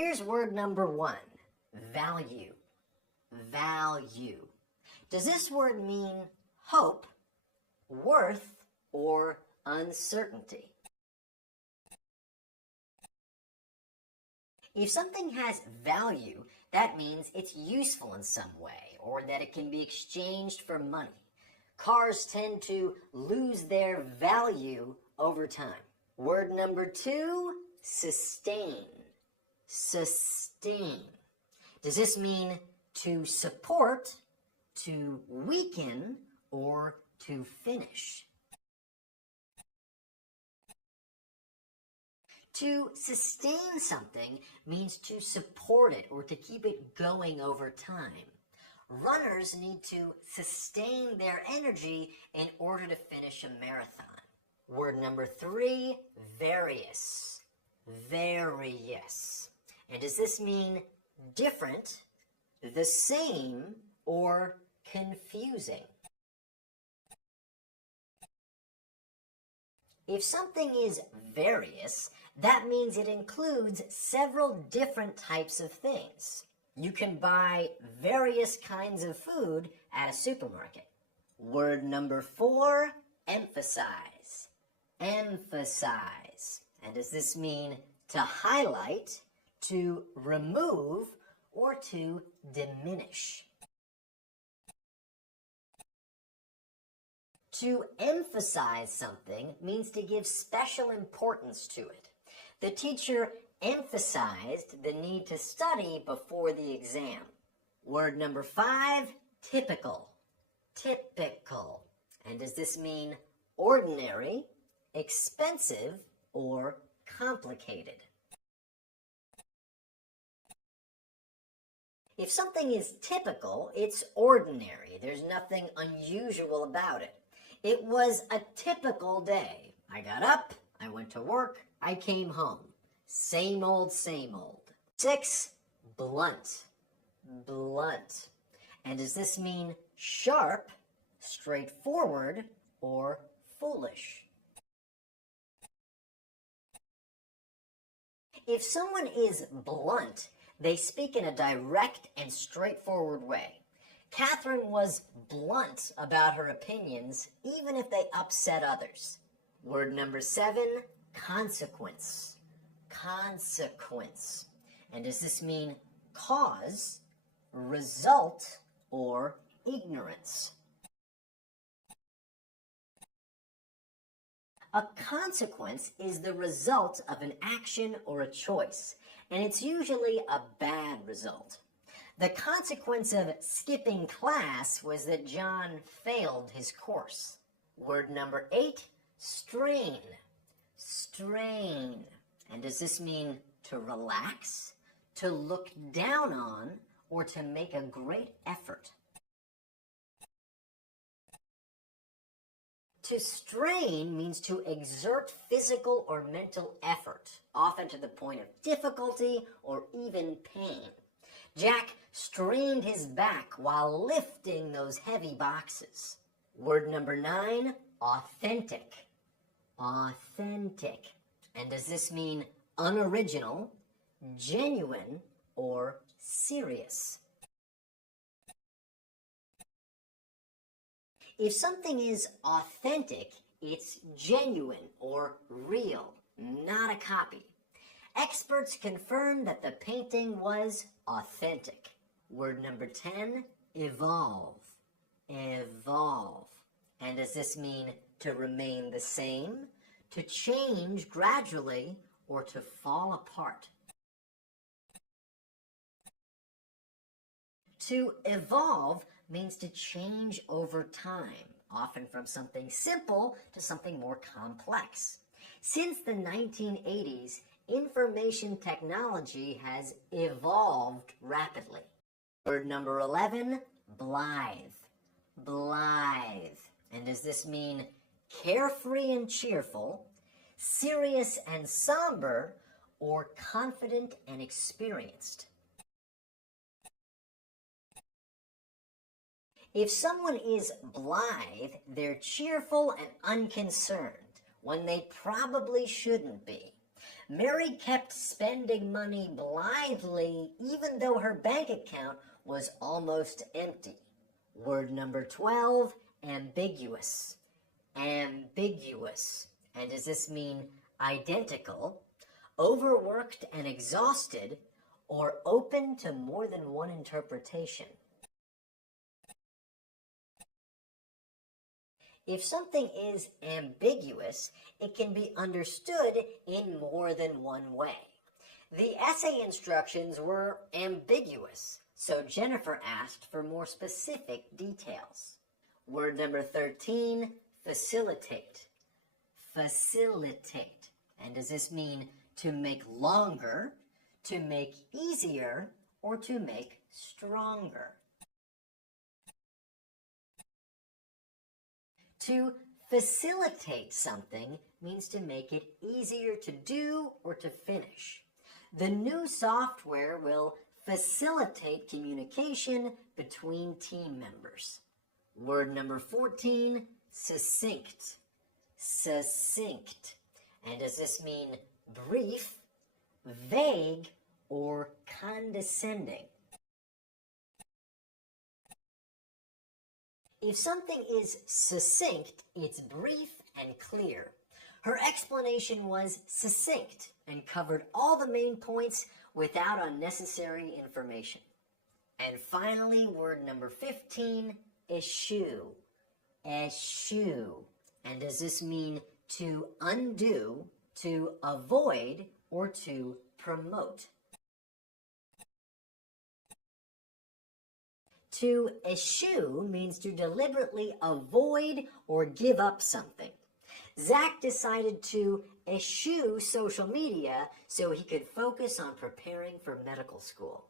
Here's word number 1, value. Value. Does this word mean hope, worth, or uncertainty? If something has value, that means it's useful in some way, or that it can be exchanged for money. Cars tend to lose their value over time. Word number 2, sustain. Sustain. Does this mean to support, to weaken, or to finish? To sustain something means to support it or to keep it going over time. Runners need to sustain their energy in order to finish a marathon. Word number 3, various. Various. And does this mean different, the same, or confusing? If something is various, that means it includes several different types of things. You can buy various kinds of food at a supermarket. Word number 4, emphasize. Emphasize. And does this mean to highlight, to remove, or to diminish? To emphasize something means to give special importance to it. The teacher emphasized the need to study before the exam. Word number 5, typical. Typical. And does this mean ordinary, expensive, or complicated? If something is typical, it's ordinary. There's nothing unusual about it. It was a typical day. I got up, I went to work, I came home. Same old, same old. 6, blunt. Blunt. And does this mean sharp, straightforward, or foolish? If someone is blunt, they speak in a direct and straightforward way. Catherine was blunt about her opinions, even if they upset others. Word number 7, consequence. Consequence. And does this mean cause, result, or ignorance? A consequence is the result of an action or a choice, and it's usually a bad result. The consequence of skipping class was that John failed his course. Word number 8, strain. Strain. And does this mean to relax, to look down on, or to make a great effort? To strain means to exert physical or mental effort, often to the point of difficulty or even pain. Jack strained his back while lifting those heavy boxes. Word number 9, authentic. Authentic. And does this mean unoriginal, genuine, or serious? If something is authentic, it's genuine or real, not a copy. Experts confirm that the painting was authentic. Word number 10, evolve. Evolve. And does this mean to remain the same, to change gradually, or to fall apart? To evolve means to change over time, often from something simple to something more complex. Since the 1980s, information technology has evolved rapidly. Word number 11, blithe. Blithe. And does this mean carefree and cheerful, serious and somber, or confident and experienced? If someone is blithe, they're cheerful and unconcerned, when they probably shouldn't be. Mary kept spending money blithely even though her bank account was almost empty. Word number 12, ambiguous. Ambiguous. And does this mean identical, overworked and exhausted, or open to more than one interpretation? If something is ambiguous, it can be understood in more than one way. The essay instructions were ambiguous, so Jennifer asked for more specific details. Word number 13, facilitate. Facilitate. And does this mean to make longer, to make easier, or to make stronger? To facilitate something means to make it easier to do or to finish. The new software will facilitate communication between team members. Word number 14, succinct. Succinct. And does this mean brief, vague, or condescending? If something is succinct, it's brief and clear. Her explanation was succinct and covered all the main points without unnecessary information. And finally, word number 15, eschew. Eschew. And does this mean to undo, to avoid, or to promote? To eschew means to deliberately avoid or give up something. Zach decided to eschew social media so he could focus on preparing for medical school.